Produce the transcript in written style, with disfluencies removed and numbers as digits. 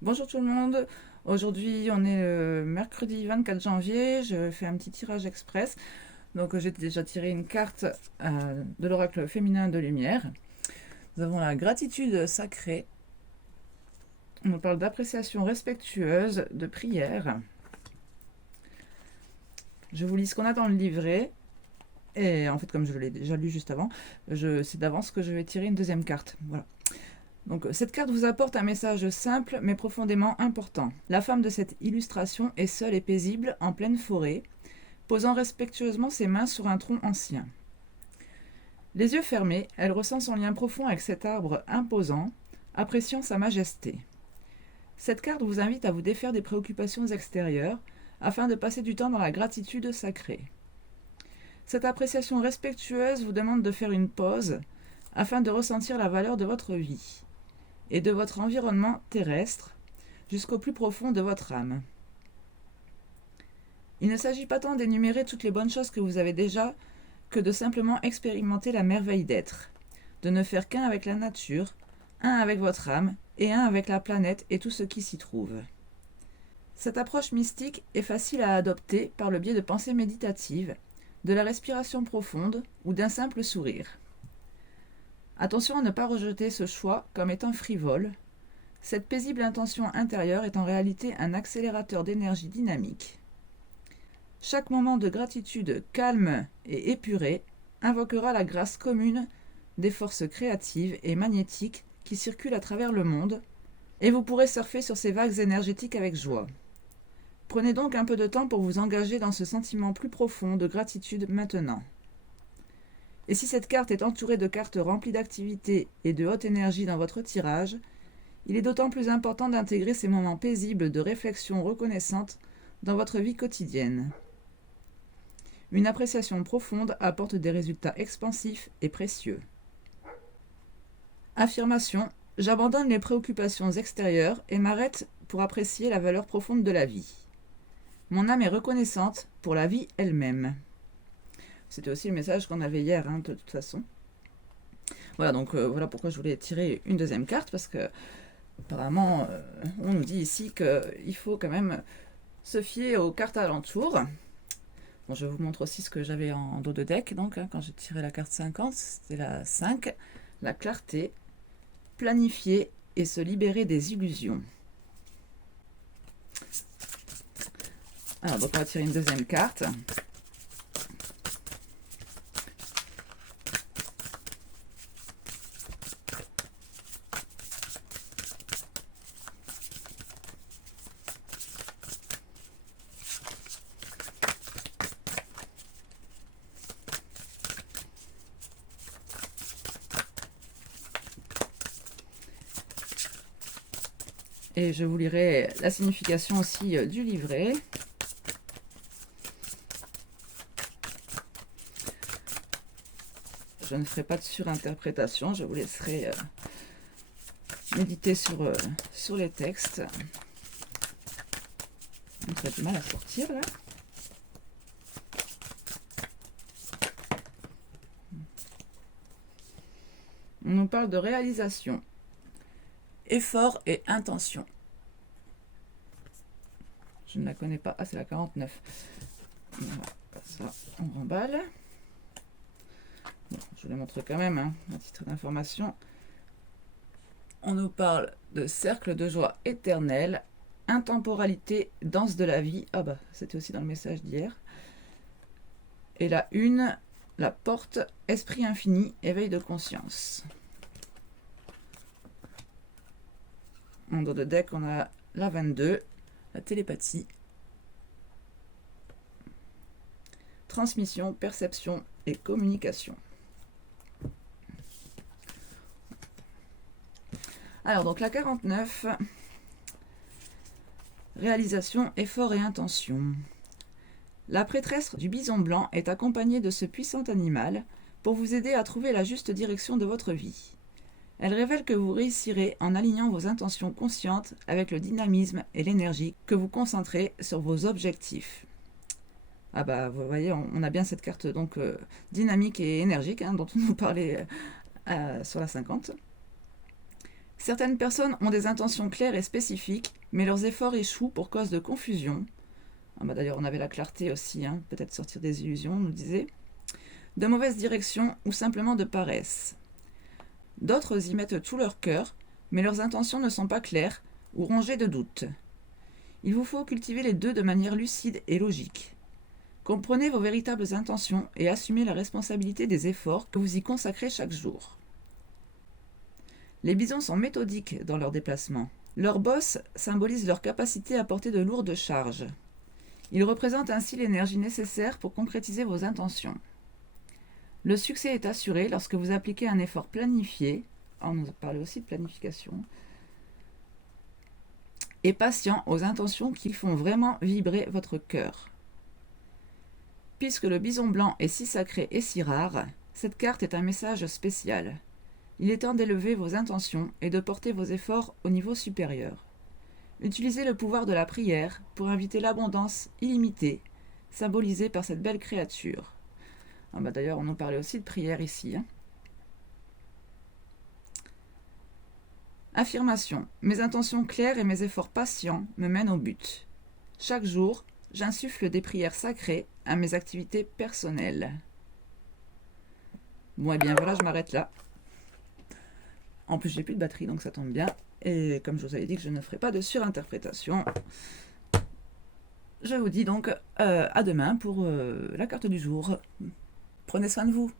Bonjour tout le monde, aujourd'hui on est le mercredi 24 janvier, je fais un petit tirage express. Donc j'ai déjà tiré une carte de l'oracle féminin de lumière. Nous avons la gratitude sacrée, on nous parle d'appréciation respectueuse, de prière. Je vous lis ce qu'on a dans le livret, et en fait comme je l'ai déjà lu juste avant, je sais d'avance que je vais tirer une deuxième carte. Voilà. Donc cette carte vous apporte un message simple mais profondément important. La femme de cette illustration est seule et paisible en pleine forêt, posant respectueusement ses mains sur un tronc ancien. Les yeux fermés, elle ressent son lien profond avec cet arbre imposant, appréciant sa majesté. Cette carte vous invite à vous défaire des préoccupations extérieures afin de passer du temps dans la gratitude sacrée. Cette appréciation respectueuse vous demande de faire une pause afin de ressentir la valeur de votre vie et de votre environnement terrestre jusqu'au plus profond de votre âme. Il ne s'agit pas tant d'énumérer toutes les bonnes choses que vous avez déjà que de simplement expérimenter la merveille d'être, de ne faire qu'un avec la nature, un avec votre âme et un avec la planète et tout ce qui s'y trouve. Cette approche mystique est facile à adopter par le biais de pensées méditatives, de la respiration profonde ou d'un simple sourire. Attention à ne pas rejeter ce choix comme étant frivole. Cette paisible intention intérieure est en réalité un accélérateur d'énergie dynamique. Chaque moment de gratitude calme et épuré invoquera la grâce commune des forces créatives et magnétiques qui circulent à travers le monde, et vous pourrez surfer sur ces vagues énergétiques avec joie. Prenez donc un peu de temps pour vous engager dans ce sentiment plus profond de gratitude maintenant. Et si cette carte est entourée de cartes remplies d'activité et de haute énergie dans votre tirage, il est d'autant plus important d'intégrer ces moments paisibles de réflexion reconnaissante dans votre vie quotidienne. Une appréciation profonde apporte des résultats expansifs et précieux. Affirmation. J'abandonne les préoccupations extérieures et m'arrête pour apprécier la valeur profonde de la vie. Mon âme est reconnaissante pour la vie elle-même. C'était aussi le message qu'on avait hier, de toute façon. Voilà, donc voilà pourquoi je voulais tirer une deuxième carte, parce que apparemment, on nous dit ici qu'il faut quand même se fier aux cartes alentours. Bon, je vous montre aussi ce que j'avais en dos de deck, donc quand j'ai tiré la carte 50, c'était la 5, la clarté, planifier et se libérer des illusions. Alors, donc on va tirer une deuxième carte. Et je vous lirai la signification aussi du livret. Je ne ferai pas de surinterprétation, je vous laisserai méditer sur les textes. On a du mal à sortir là. On nous parle de réalisation, effort et intention. Je ne la connais pas. Ah, c'est la 49. Voilà, ça, on remballe. Bon, je vous la montre quand même, à titre d'information. On nous parle de cercle de joie éternelle, intemporalité, danse de la vie. Ah bah, c'était aussi dans le message d'hier. Et la une, la porte, esprit infini, éveil de conscience. En dos de deck, on a la 22, la télépathie, transmission, perception et communication. Alors, donc la 49, réalisation, effort et intention. La prêtresse du bison blanc est accompagnée de ce puissant animal pour vous aider à trouver la juste direction de votre vie. Elle révèle que vous réussirez en alignant vos intentions conscientes avec le dynamisme et l'énergie que vous concentrez sur vos objectifs. Ah bah vous voyez, on a bien cette carte donc dynamique et énergique dont on nous parlait sur la 50. Certaines personnes ont des intentions claires et spécifiques, mais leurs efforts échouent pour cause de confusion. Ah bah d'ailleurs, on avait la clarté aussi, hein, peut-être sortir des illusions, on nous disait. De mauvaise direction ou simplement de paresse. D'autres y mettent tout leur cœur, mais leurs intentions ne sont pas claires ou rongées de doutes. Il vous faut cultiver les deux de manière lucide et logique. Comprenez vos véritables intentions et assumez la responsabilité des efforts que vous y consacrez chaque jour. Les bisons sont méthodiques dans leurs déplacements. Leurs bosses symbolisent leur capacité à porter de lourdes charges. Ils représentent ainsi l'énergie nécessaire pour concrétiser vos intentions. Le succès est assuré lorsque vous appliquez un effort planifié, on nous parlait aussi de planification, et patient aux intentions qui font vraiment vibrer votre cœur. Puisque le bison blanc est si sacré et si rare, cette carte est un message spécial. Il est temps d'élever vos intentions et de porter vos efforts au niveau supérieur. Utilisez le pouvoir de la prière pour inviter l'abondance illimitée, symbolisée par cette belle créature. Ah bah d'ailleurs, on nous parlait aussi de prière ici. Affirmation. Mes intentions claires et mes efforts patients me mènent au but. Chaque jour, j'insuffle des prières sacrées à mes activités personnelles. Bon, et bien voilà, je m'arrête là. En plus, j'ai plus de batterie, donc ça tombe bien. Et comme je vous avais dit que je ne ferai pas de surinterprétation, je vous dis donc à demain pour la carte du jour. Prenez soin de vous.